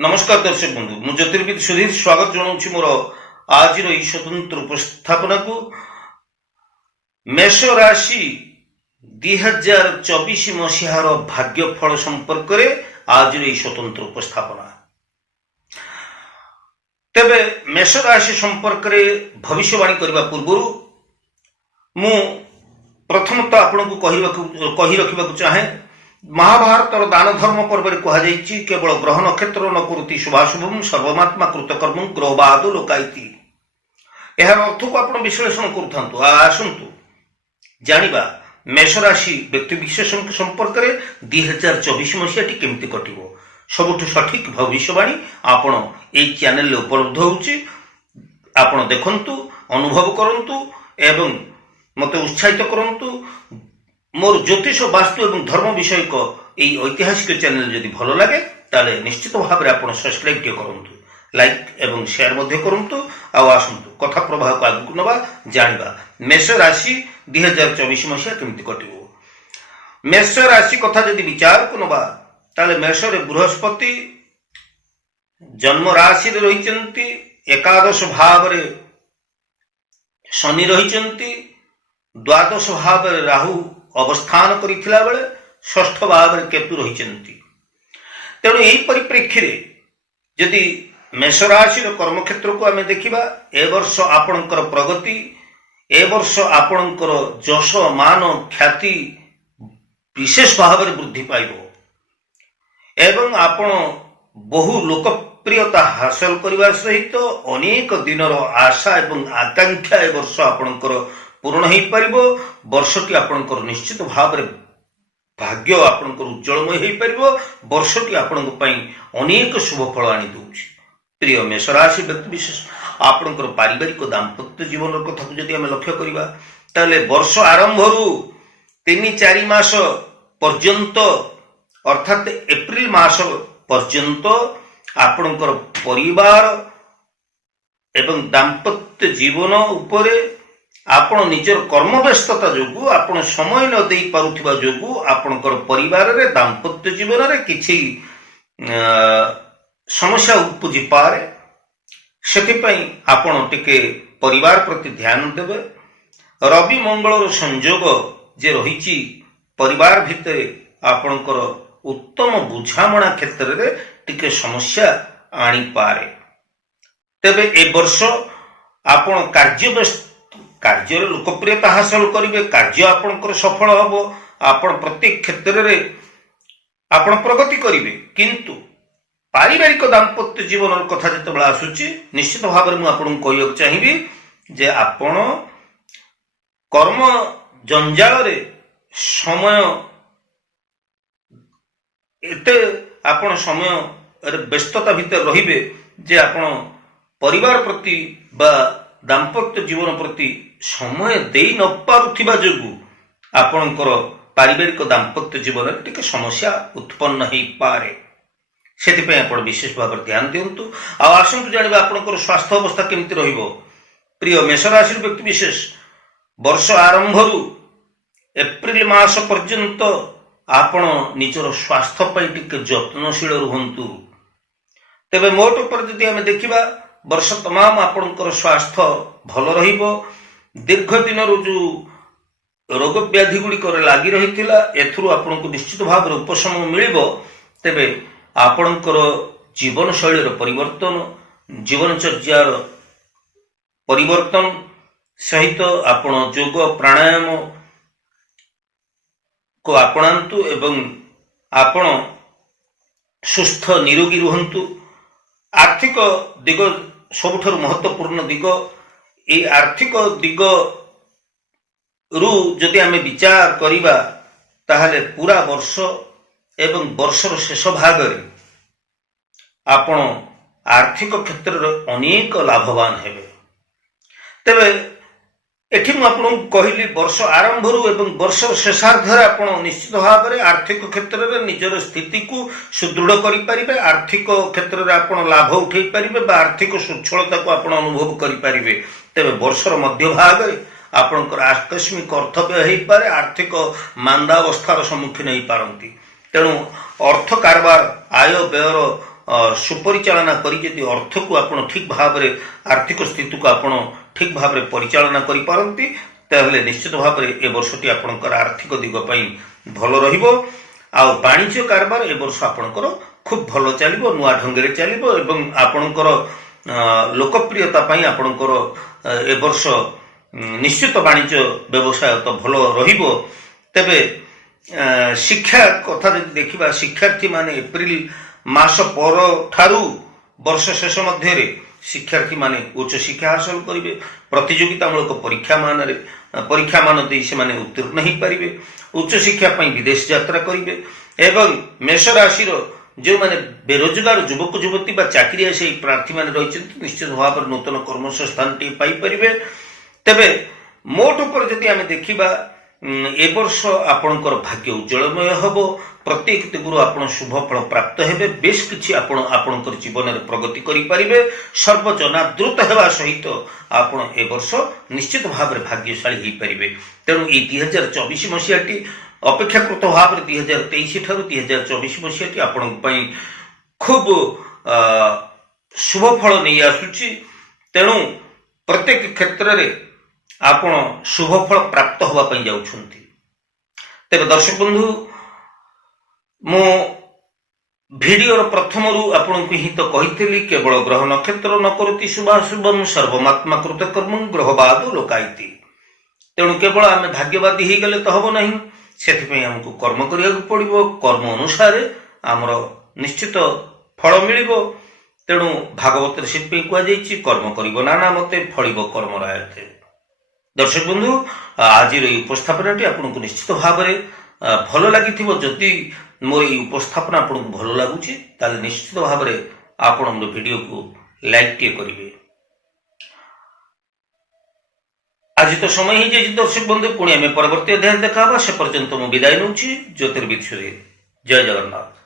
नमस्कार दर्शक बंधु मु ज्योतिर्विद सुधीर स्वागत जनाऊँ मोर आज स्वतंत्र उपस्थापना को मेष राशि 2024 मसीहार भाग्यफल संपर्क में आज स्वतंत्र उपस्थापना। तेबे मेष राशि संपर्क में भविष्यवाणी करने पूर्व मु प्रथमतः आपन को कही रखा चाहे महाभारत दान धर्म पर्व कहुई केवल ग्रह नक्षत्र न कुरुति शुभाशुभम सर्वमात्मा कृतकर्म ग्रहवाद लोकायति। यार अर्थ को आप विश्लेषण करूँ आसतु जानिबा मेष राशि व्यक्ति विशेष संपर्क में 2024 मसीहाटी केमती कटिबो सबुठ सठिक भविष्यवाणी आपण एई चैनल उपलब्ध होउची। आपण देखंतु अनुभव करंतु एवं मते उत्साहित करंतु। मोर ज्योतिष वास्तु एवं धर्म विषय को यही ऐतिहासिक चैनल जदि भल लगे ताले निश्चित भाव में आप सब्सक्राइब करंतु, लाइक एवं शेयर मध्य करंतु। आसतु कथा प्रवाह को आगु नवा जानिबा मेष राशि 2024 मसीहा केमती कटिबो। मेष राशि कथा जदि विचार को नवा ताले मेष रे बृहस्पति जन्म राशि रे रहिचंती, एकादश भाव रे शनि रहिचंती, द्वादश भाव रे राहु अवस्थान करिथिला बेले षष्ठ भाव रे केतु रहिचंती। तेणु यही परिप्रेक्षी रे यदि मेष राशि कर्म क्षेत्र को आमे देखिबा ए वर्ष आपणकर प्रगति, ए वर्ष आपणकर जश मान ख्याति विशेष भाव में वृद्धि पाइबो एवं आपण बहु लोकप्रियता हासिल करने सहित अनेक दिनर आशा एवं आकांक्षा ए वर्ष आपणकर पूर्ण हो पारिबो। वर्षटी आपणकर निश्चित भाव में भाग्य आपणकर उज्जवलमय हो पारिबो। वर्षटी आपणक पई अनेक शुभ फल आनी दउछि। प्रिय मेष राशि व्यक्ति विशेष आपणकर पारिवारिक दाम्पत्य जीवन कथा को जदि आमे लक्ष्य करिबा ताले वर्ष आरंभ रु 3-4 मास पर्यंत अर्थात एप्रिल मास पर्यंत आपणकर परिवार एवं दाम्पत्य जीवन उपरे आपण निजर कर्म व्यस्तता जोगु आपण समय न दे पारुथिबा जोगु आपणकर परिवार रे दाम्पत्य जीवन रे किछि समस्या उपजी पारे। सेथिपई आपण टिके परिवार प्रति ध्यान देबे। रवि मंगल संयोग जे रहिछि परिवार भितरे आपणकर उत्तम बुझामणा क्षेत्र रे टिके समस्या आनी पारे। तेबे ए वर्ष आपण कार्य लोकप्रियता हासिल करिवे, कार्य आपणकर सफल हबो, आपण प्रत्येक क्षेत्र रे आपण प्रगति करिवे। किंतु पारिवारिक दाम्पत्य जीवन कथा जतबेला आसुची निश्चित भाव में मुझे कहक चाहिए जे आपण कर्म जंजाल रे समय एते आपण समय व्यस्तता भितर रहिबे जे आपण परिवार प्रति बा दाम्पत्य जीवन प्रति समय दे न पारुथिबा जोगु आपणकर पारिवारिक दाम्पत्य जीवन में टिके समस्या उत्पन्न हो पारे। सेथिपई आपण विशेष भाव ध्यान दियंतु। आसंतु जानिबा आपणकर स्वास्थ्य अवस्था केमती रहिबो। प्रिय मेष राशि व्यक्ति विशेष वर्ष आरंभ रु एप्रिल मास पर्यंत आपण निजर स्वास्थ्य पई टिके जत्नशील रुहंतु। तेबे मोट पर जदि आमे देखिबा वर्ष तमाम आपणकर स्वास्थ्य भल रहिबो। दीर्घ दिन जो रोग व्याधि गुड़िक लगी रही एथुरु आपनको निश्चित भाव में उपशम मिलिबो। तेबे आपणकर जीवन शैली परिवर्तन, जीवनचर्यार परिवर्तन सहित आपण योग प्राणायाम को आपणांतु एवं आपण सुस्थ निरोगी रुहंतु। आर्थिक दिग सबुठारु महत्वपूर्ण दिग। ये आर्थिक दिग रु जदि आमे विचार करिबा ताहले पूरा वर्ष एवं वर्षर शेष भाग रे आपण आर्थिक क्षेत्र रे अनेक लाभवान हेबे। तेबे एठी मु आपन कहली वर्ष आरंभ रु एवं वर्षर शेषार्धरे आपण निश्चित भाव में आर्थिक क्षेत्र रे निजर स्थिति को सुदृढ़ करि परिबे। आर्थिक क्षेत्र रे आपण लाभ उठै परिबे बा आर्थिक सुच्छलता को आपण अनुभव करि परिबे। तेबे वर्षर मध्य भाग रे आपणकर आकस्मिक कर्तव्य हो पारे, आर्थिक मांदावस्थार सम्मुखीन हो पारती। तेणु अर्थ कारबार आय व्ययर सुपरिचालना करी यदि अर्थ को आपण ठीक भाव में आर्थिक स्थिति को आपण ठीक भाव में परिचालना करि पारंती ताहले निश्चित भाव में ए वर्षटी आपणकर आर्थिक दिग पई भल रहिबो। आ वाणिज्य कारोबार ए वर्ष आपणकर खूब भल चलिबो, नुआ ढंगरे चलिबो एवं आपणकर लोकप्रियता पई आपणकर ए वर्ष निश्चित वाणिज्य व्यवसाय तो भल रहिबो। तेबे शिक्षा कथा देखिबा शिक्षार्थी माने एप्रिल मास पर ठारू वर्ष शेष मध्य शिक्षार्थी माने उच्च शिक्षा हासिल करिवे, प्रतियोगितामूलक परीक्षा मान दे से माने उत्तीर्ण ही पारिबे, उच्च शिक्षा पई विदेश यात्रा करिवे एवं मेष राशि जो माने बेरोजगार युवक युवती बा चाकरी से प्रार्थी माने रहिछन्ति निश्चित भाव में नूतन कर्मस्थान टी पाई परिबे। तेबे मोट पर जदि आमे देखिबा ए वर्ष आपणकर भाग्य उज्जवलमय हबो, प्रत्येक दिगुरु आपण शुभ फल प्राप्त हेबे, बेश किछि आपणकर जीवन में प्रगति करि परिबे, सर्वजना द्रुत हेबा सहित आपण ए वर्ष निश्चित भाव में भाग्यशाली ही परिबे। तेणु ए 2024 मसीहाटी अपेक्षाकृत भाव में 2023 ठारू 2024 मसीहाटी आपण पई खूब शुभ फल नहीं आसुची। तेणु प्रत्येक क्षेत्र में आपण शुभ फल प्राप्त होगा पई जाउछन्ति। तेबे दर्शक बंधु मो वीडियो प्रथम रु आपण को ही तो कहितली केवल ग्रह नक्षत्र न करोति शुभाशुभम सर्वमात्मा कृत कर्म ग्रहवाद लोकाइति। तेणु केवल आमे भाग्यवादी ही गले तो हबो नहीं, सेथि पई हमको कर्म करिया को पड़िबो, कर्म अनुसार हमर निश्चित फल मिलिबो। तेणु भागवत सेथि पई कुआ जाईछि कर्म करिबो नाना मते फलिबो कर्म रायते। दर्शक बंधु आज उपस्थापना आपको निश्चित भाव में भल लगी जदि मोर उपस्थापना आपको भल लगुच निश्चित भाव में आप वीडियो को लाइक टे करेंगे। आज तो समय ही जाइए दर्शक बंधु, पुणी आम परवर्ती अध्याय देखा से पर्यंत मुझे विदाय नौछि। ज्योतिर्विद जय जगन्नाथ।